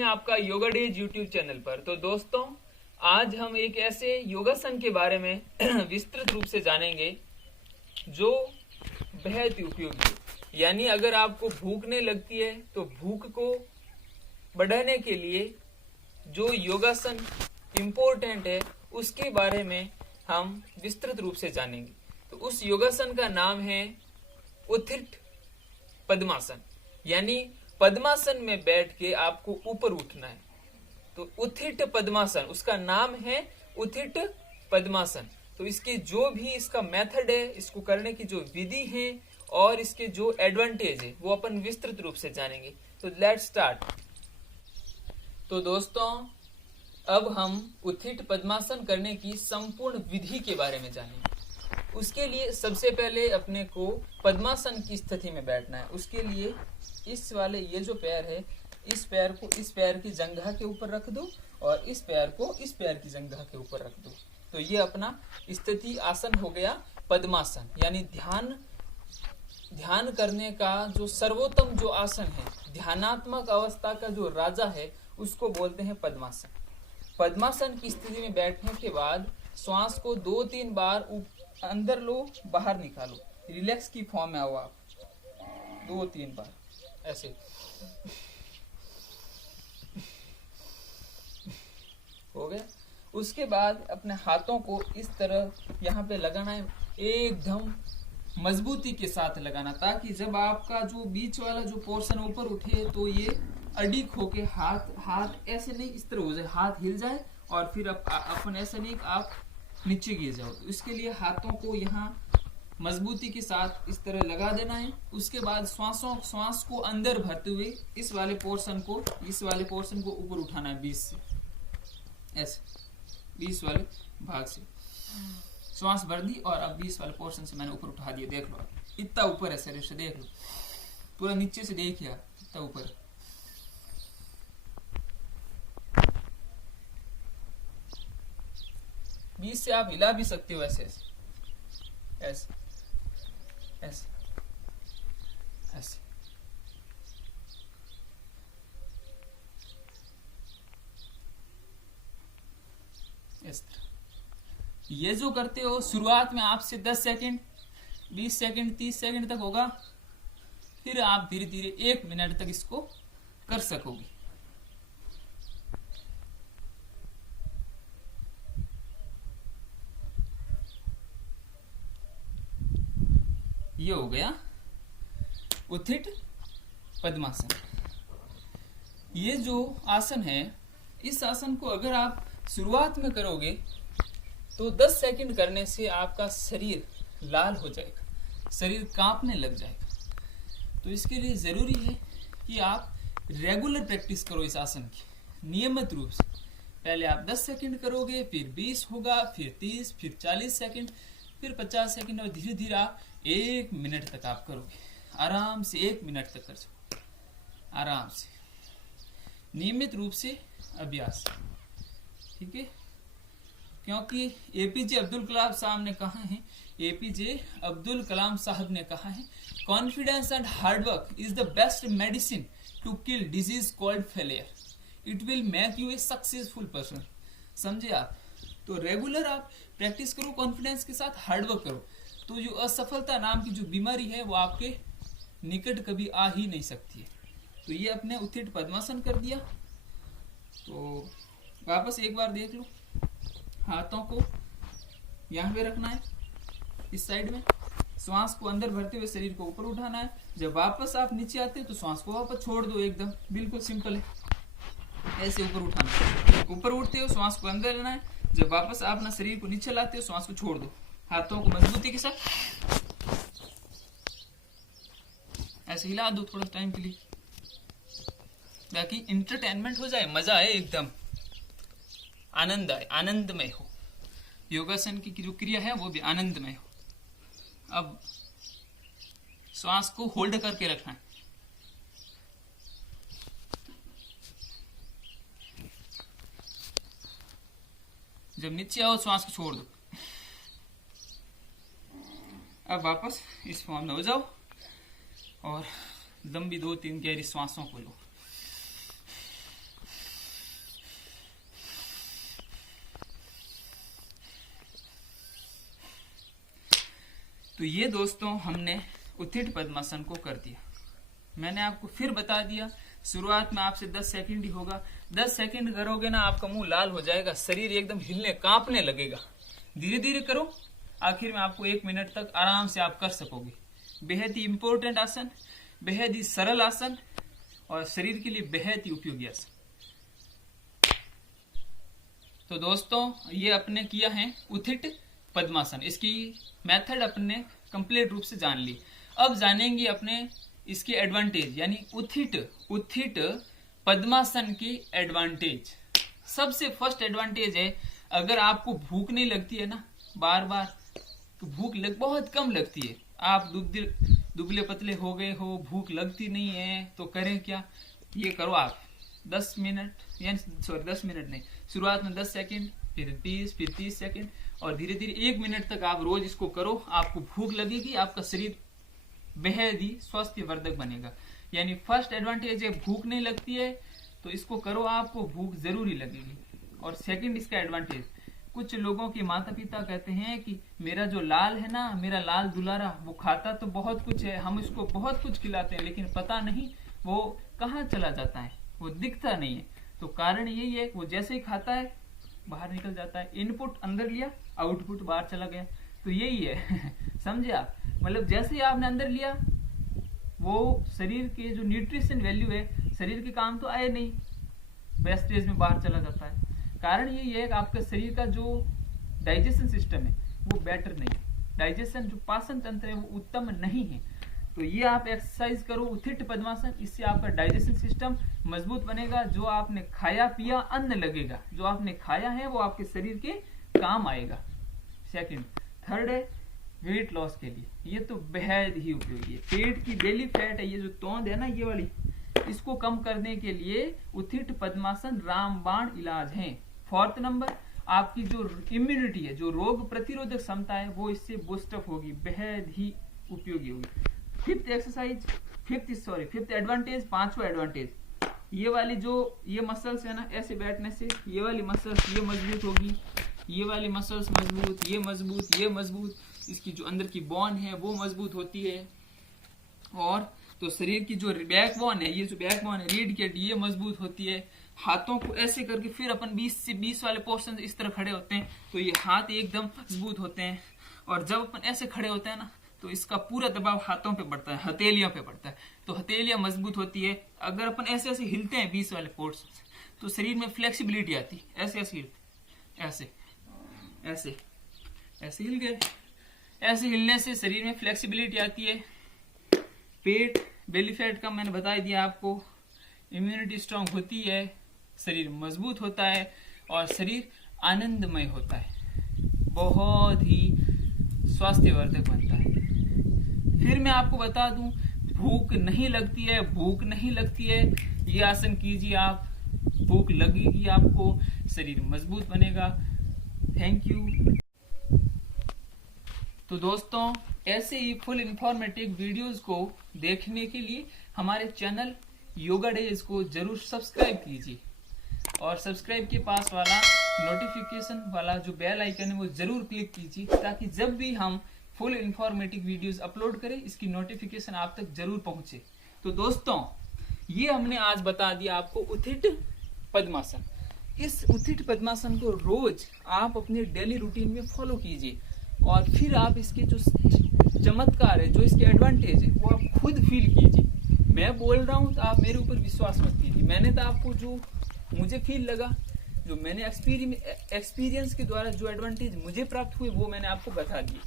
हैं आपका yoga days YouTube channel पर। तो दोस्तों, आज हम एक ऐसे योगासन के बारे में विस्तृत रूप से जानेंगे जो बेहद ही उपयोगी है। यानी अगर आपको भूखने लगती है तो भूख को बढ़ाने के लिए जो योगासन इम्पोर्टेंट है उसके बारे में हम विस्तृत रूप से जानेंगे। तो उस योगासन का नाम है उत्थित पद्मासन। यानी पद्मासन में बैठ के आपको ऊपर उठना है। तो उत्थित पद्मासन, उसका नाम है उत्थित पद्मासन। तो इसकी जो भी इसका मेथड है, इसको करने की जो विधि है और इसके जो एडवांटेज है वो अपन विस्तृत रूप से जानेंगे। तो लेट्स स्टार्ट। तो दोस्तों, अब हम उत्थित पद्मासन करने की संपूर्ण विधि के बारे में जानेंगे। उसके लिए सबसे पहले अपने को पद्मासन की स्थिति में बैठना है। उसके लिए इस वाले ये जो पैर है, इस पैर को इस पैर की जंघा के ऊपर रख दो और इस पैर को इस पैर की जंघा के ऊपर रख दो। तो ये अपना स्थिति आसन हो गया पद्मासन। यानी ध्यान करने का जो सर्वोत्तम जो आसन है, ध्यानात्मक अवस्था का जो राजा है, उसको बोलते हैं पद्मासन। पद्मासन की स्थिति में बैठने के बाद श्वास को 2-3 बार अंदर लो, बाहर निकालो। रिलैक्स की फॉर्म में आओ आप 2-3 बार ऐसे। हो गया। उसके बाद अपने हाथों को इस तरह यहाँ पे लगाना है, एकदम मजबूती के साथ लगाना, ताकि जब आपका जो बीच वाला जो पोर्शन ऊपर उठे तो ये अडिक होके हाथ ऐसे नहीं इस तरह हो जाए, हाथ हिल जाए और फिर अपन ऐसा नहीं आप नीचे गिर जाओ। तो इसके लिए हाथों को यहाँ मजबूती के साथ इस तरह लगा देना है। उसके बाद श्वास को अंदर भरते हुए इस वाले पोर्शन को ऊपर उठाना है 20 से, ऐसे 20 वाले भाग से श्वास भर दी और अब 20 वाले पोर्शन से मैंने ऊपर उठा दिया। देख लो इतना ऊपर है शरीर से, देख लो पूरा नीचे से देखिए इतना ऊपर। बीच से आप हिला भी सकते हो ऐसे ऐसे ऐसे ऐसे। इस तरह ये जो करते हो शुरुआत में आपसे 10 सेकंड, 20 सेकंड, 30 सेकंड तक होगा। फिर आप धीरे धीरे 1 मिनट तक इसको कर सकोगे। ये हो गया उत्थित पद्मासन। ये जो आसन है, इस आसन को अगर आप शुरुआत में करोगे तो 10 सेकंड करने से आपका शरीर लाल हो जाएगा, शरीर कांपने लग जाएगा। तो इसके लिए जरूरी है कि आप रेगुलर प्रैक्टिस करो इस आसन की, नियमित रूप से। पहले आप 10 सेकंड करोगे, फिर 20 होगा, फिर 30, फिर 40 सेकंड, फिर 50 सेकंड और धीरे धीरे आप 1 मिनट तक आप करोगे। आराम से 1 मिनट तक कर सकते, आराम से, नियमित रूप से अभ्यास। ठीक है, क्योंकि एपीजे अब्दुल कलाम साहब ने कहा है, एपीजे अब्दुल कलाम साहब ने कहा है, confidence and hard work is the best medicine to kill disease called failure. It will make you a successful person. समझे आप? तो रेगुलर आप प्रैक्टिस करो, कॉन्फिडेंस के साथ हार्डवर्क करो, तो जो असफलता नाम की जो बीमारी है वो आपके निकट कभी आ ही नहीं सकती है। तो ये अपने उत्थित पद्मासन कर दिया। तो वापस एक बार देख लो, हाथों को यहाँ पे रखना है इस साइड में, श्वास को अंदर भरते हुए शरीर को ऊपर उठाना है। जब वापस आप नीचे आते हो तो श्वास को वापस छोड़ दो, एकदम बिल्कुल सिंपल है। ऐसे ऊपर उठाना है, ऊपर उठते हो श्वास को अंदर लेना है। जब वापस आप अपना शरीर को नीचे लाते हो, श्वास को छोड़ दो, हाथों को मजबूती के साथ ऐसे हिला दो थोड़ा टाइम के लिए, ताकि इंटरटेनमेंट हो जाए, मजा आए, एकदम आनंद आए, आनंदमय हो। योगासन की जो क्रिया है वो भी आनंदमय हो। अब श्वास को होल्ड करके रखना है। जब नीचे आओ श्वास को छोड़ दो। अब वापस इस फॉर्म में हो जाओ और लंबी 2-3 गहरी श्वासों को लो। तो ये दोस्तों हमने उत्थित पद्मासन को कर दिया। मैंने आपको फिर बता दिया, शुरुआत में आपसे 10 सेकंड ही होगा। 10 सेकंड करोगे ना, आपका मुंह लाल हो जाएगा, शरीर एकदम हिलने कांपने लगेगा। धीरे धीरे करो, आखिर में आपको 1 मिनट तक आराम से आप कर सकोगे। बेहद ही इंपॉर्टेंट आसन, बेहद ही सरल आसन और शरीर के लिए बेहद ही उपयोगी आसन। तो दोस्तों ये अपने किया है उत्थित पद्मासन, इसकी मेथड अपने कंप्लीट रूप से जान ली। अब जानेंगे अपने इसके एडवांटेज, यानी उत्थित पद्मासन की एडवांटेज। सबसे फर्स्ट एडवांटेज है, अगर आपको भूख नहीं लगती है ना बार बार, तो बहुत कम लगती है, आप दुबले पतले हो गए हो, भूख लगती नहीं है, तो करें क्या, ये करो आप 10 मिनट, यानी 10 मिनट नहीं, शुरुआत में 10 सेकंड, फिर 20, फिर 30 सेकंड और धीरे धीरे 1 मिनट तक आप रोज इसको करो। आपको भूख लगेगी, आपका शरीर बेहद ही स्वास्थ्यवर्धक बनेगा। यानी फर्स्ट एडवांटेज है, भूख नहीं लगती है तो इसको करो, आपको भूख जरूरी लगेगी। और सेकंड इसका एडवांटेज, कुछ लोगों के माता पिता कहते हैं कि मेरा जो लाल है ना, मेरा लाल दुलारा, वो खाता तो बहुत कुछ है, हम इसको बहुत कुछ खिलाते हैं, लेकिन पता नहीं वो कहाँ चला जाता है, वो दिखता नहीं है। तो कारण यही है, वो जैसे ही खाता है बाहर निकल जाता है, इनपुट अंदर लिया, आउटपुट बाहर चला गया। तो यही है समझे आप, मतलब जैसे ही आपने अंदर लिया, वो शरीर के जो न्यूट्रिशन वैल्यू है शरीर के काम तो आए नहीं, वेस्टेज में बाहर चला जाता है। कारण यही है कि आपका शरीर का जो डाइजेशन सिस्टम है वो बेटर नहीं है, डाइजेशन जो पाचन तंत्र है वो उत्तम नहीं है। तो ये आप एक्सरसाइज करो उत्थित पद्मासन, इससे आपका डाइजेशन सिस्टम मजबूत बनेगा। जो आपने खाया पिया अन्न लगेगा, जो आपने खाया है वो आपके शरीर के काम आएगा। सेकंड, थर्ड है वेट लॉस के लिए, ये तो बेहद ही उपयोगी है। पेट की बेली फैट है, ये जो तोंद है ना ये वाली, इसको कम करने के लिए उत्थित पद्मासन रामबाण इलाज है। फोर्थ नंबर, आपकी जो इम्यूनिटी है, जो रोग प्रतिरोधक क्षमता है, वो इससे बूस्टअप होगी, बेहद ही उपयोगी होगी। फिफ्थ एडवांटेज, पांचवा एडवांटेज, ये वाली जो ये मसल्स है ना, ऐसे बैठने से ये वाली मसल्स ये मजबूत होगी, ये वाली मसल्स मजबूत, ये मजबूत, ये मजबूत, इसकी जो अंदर की बोन है वो मजबूत होती है। और तो शरीर की जो बैकबोन है, ये जो बैकबोन है रीढ़ की हड्डी, ये मजबूत होती है। हाथों को ऐसे करके फिर अपन 20 से 20 वाले पोर्शन इस तरह खड़े होते हैं, तो ये हाथ एकदम मजबूत होते हैं। और जब अपन ऐसे खड़े होते हैं ना, तो इसका पूरा दबाव हाथों पे पड़ता है, हथेलियों पे पड़ता है, तो हथेलियां मजबूत होती है। अगर अपन ऐसे ऐसे हिलते हैं 20 वाले पोर्शन, तो शरीर में फ्लेक्सिबिलिटी आती है। ऐसे ऐसे हिलते, ऐसे ऐसे ऐसे हिल गए, ऐसे हिलने से शरीर में फ्लेक्सिबिलिटी आती है। पेट बेली फैट का मैंने बता दिया आपको, इम्यूनिटी स्ट्रांग होती है, शरीर मजबूत होता है और शरीर आनंदमय होता है, बहुत ही स्वास्थ्यवर्धक बनता है। फिर मैं आपको बता दूं, भूख नहीं लगती है, भूख नहीं लगती है, ये आसन कीजिए आप, भूख लगेगी आपको, शरीर मजबूत बनेगा। Thank you. तो दोस्तों ऐसे ही फुल इंफॉर्मेटिव वीडियोस को देखने के लिए हमारे चैनल योगा डेज को जरूर सब्सक्राइब कीजिए और सब्सक्राइब के पास वाला नोटिफिकेशन वाला जो बेल आइकन है वो जरूर क्लिक कीजिए, ताकि जब भी हम फुल इंफॉर्मेटिव वीडियोस अपलोड करें इसकी नोटिफिकेशन आप तक जरूर पहुंचे। तो दोस्तों ये हमने आज बता दिया आपको उत्थित पद्मासन। इस उत्थित पद्मासन को रोज आप अपने डेली रूटीन में फॉलो कीजिए और फिर आप इसके जो चमत्कार है, जो इसके एडवांटेज है, वो आप खुद फील कीजिए। मैं बोल रहा हूँ तो आप मेरे ऊपर विश्वास मत कीजिए, मैंने तो आपको जो मुझे फील लगा, जो मैंने एक्सपीरियंस के द्वारा जो एडवांटेज मुझे प्राप्त हुए वो मैंने आपको बता दिए।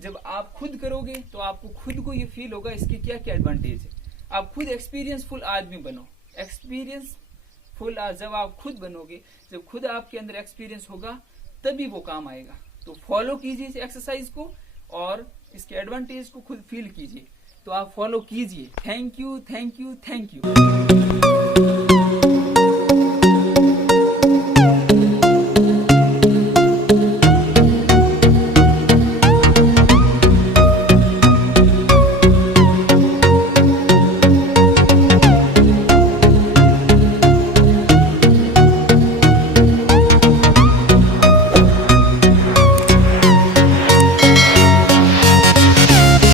जब आप खुद करोगे तो आपको खुद को ये फील होगा इसके क्या क्या एडवांटेज है। आप खुद एक्सपीरियंसफुल आदमी बनो, एक्सपीरियंसफुल जब आप खुद बनोगे, जब खुद आपके अंदर एक्सपीरियंस होगा तभी वो काम आएगा। तो फॉलो कीजिए इस एक्सरसाइज को और इसके एडवांटेज को खुद फील कीजिए। तो आप फॉलो कीजिए। Thank you, thank you, thank you.